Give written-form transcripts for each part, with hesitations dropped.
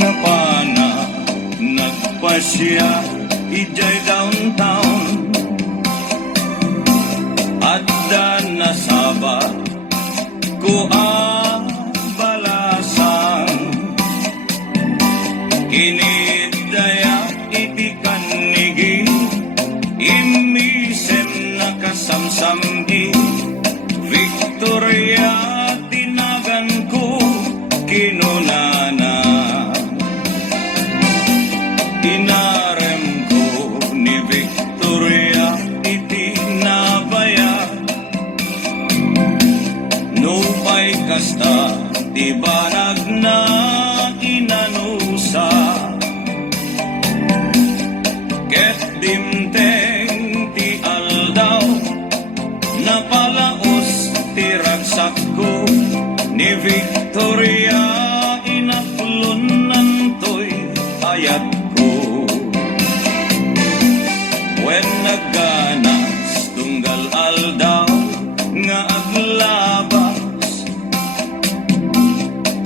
Napana nagpasya ijay downtown at nasabat ko balasan kinidaya iti kanigi imisem nakasamsamgi Victoria tinagan ko kinunana inarem ko ni Victoria iti nabaya nupay kasta di banag na inanusa ket dimteng ti aldaw napalaos ti ragsak ko ni Victoria inaklon nantoy ayat ko when nagganas tunggal aldaw nga aglabas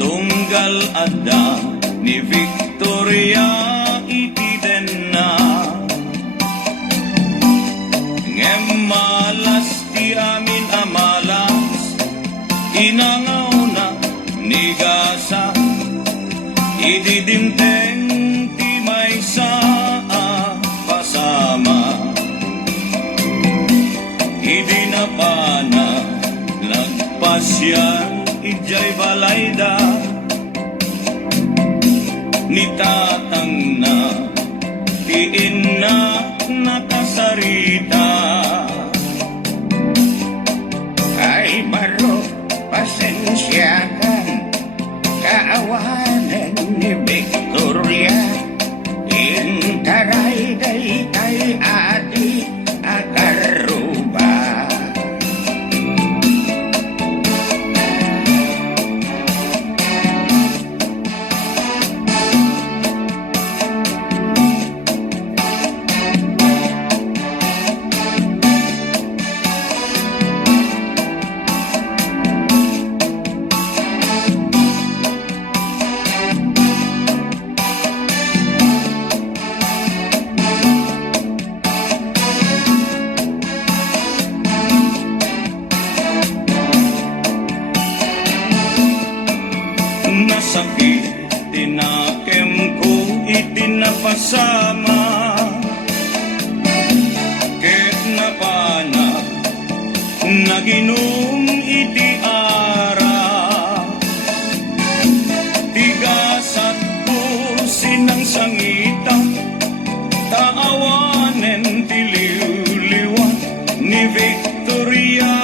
tunggal adda ni Victoria iti denna ngem malas ti amin amalas inangaw na ni gasa ididinteng ti may saa pasama idinapana nagpasya ijay balayda ni tatang na ti inna nakasarita ay baro pasensya kan kaawanan ni Victoria intaray day kay ati akaruba nasakit tinakem ko itinapasama ket napana naginom iti ara tigasat ko sinang sangita taawanen tiliw-liwan ni Victoria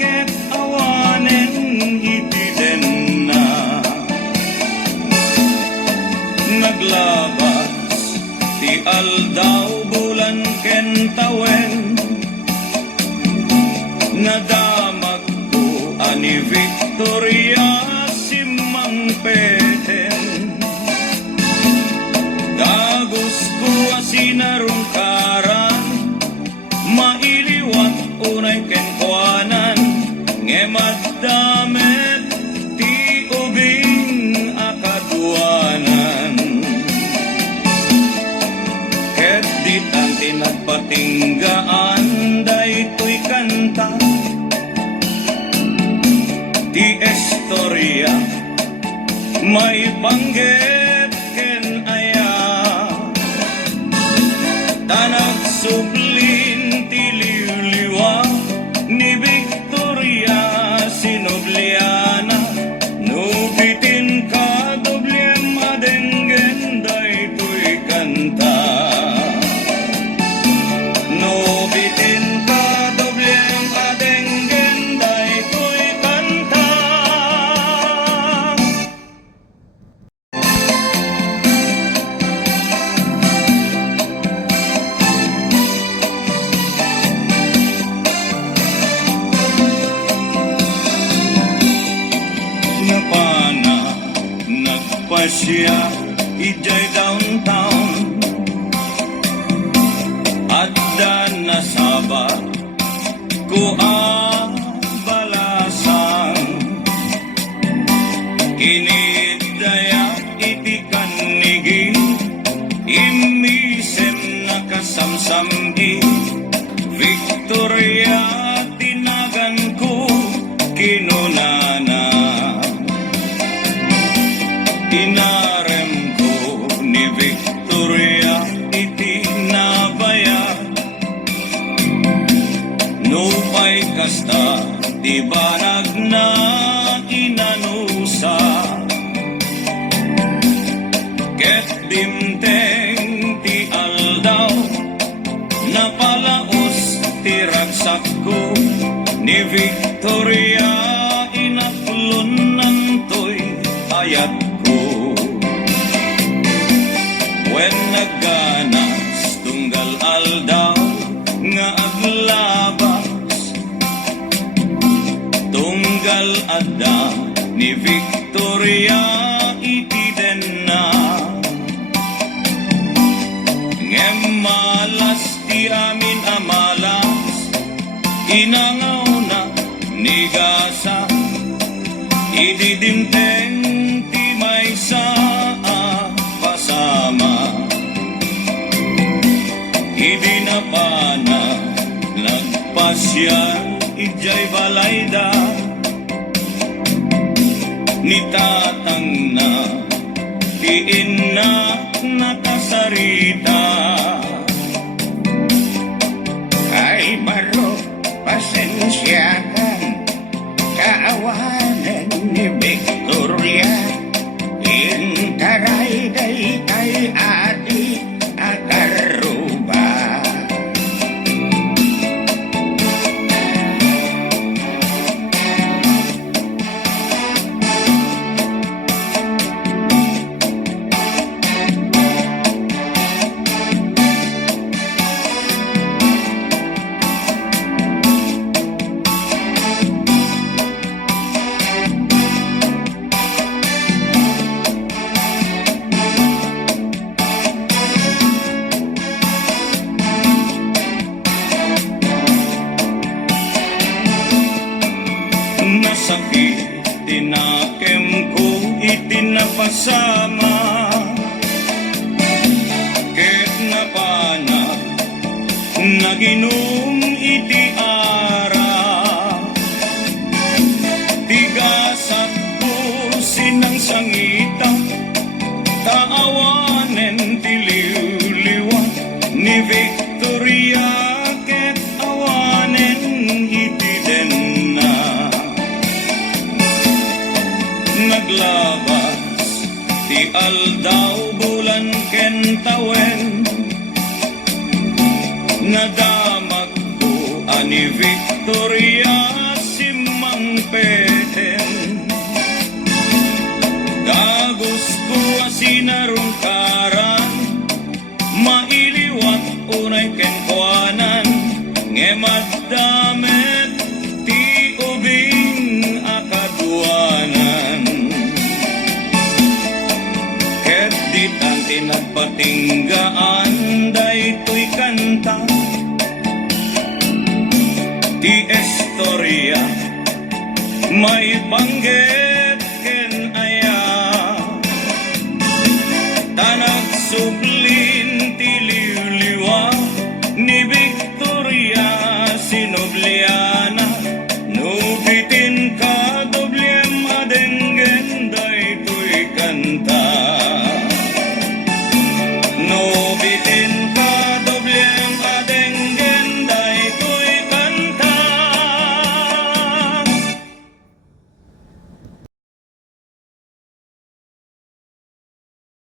ket awanen iti denna naglabas ti aldaw bulan ken tawen nadamag ko ani Victoria simang peten dagos ko asinarungkaran mailiwat unay ken kuanan ngemaddamet ti ubing akaduanan ket dit ang tinagpatinggaan daytoy kanta ti istorya may panggep ken aya tanag sublin ti liwliwa ni Victoria sinobliana nubitin ka doblem adenggen daytoy kanta nubitin ka doblem adenggen daytoy kanta napana nagpasya ijay downtown at nasabat ko balasan kinidaya iti kan ni Victoria itinabaya. Nupay kasta di banag na inanusa, ket dimteng ti aldaw napalaos ti ragsak ko ni Victoria inaklon nantoy ayat ko. When nagganas tunggal aldaw nga aglabas, tunggal adda ni Victoria itiden na. Ngem malas ti amin amalas, inangaw na ni gasa, ididinteng ti may saa pasama. Idinapana nagpasya ijay balayda, ni tatang na tiin na nakasarita. Ay baro, pasensyahan, kaawanan ni Victoria, intaray day kay ati akaruba. Nasakit tinakem ko itinapasama, ket napana naginom iti ara. Tigasat ko sinang sangita, taawanen ti liwliwa ni Victoria, ket awanen itiden na. Naglabas ti aldaw bulan ken tawen, nadamag ko ani Victoria simang peten. Dagos ko asinarungkaran, mailiwat unay ken kuanan, ngemaddamet ti ubing akaduanan. Ket ditan tinagpatinggaan daytoy kanta, ti istorya may panggep ken aya. Tanag sublin ti liwliwa ni Victoria sinublia.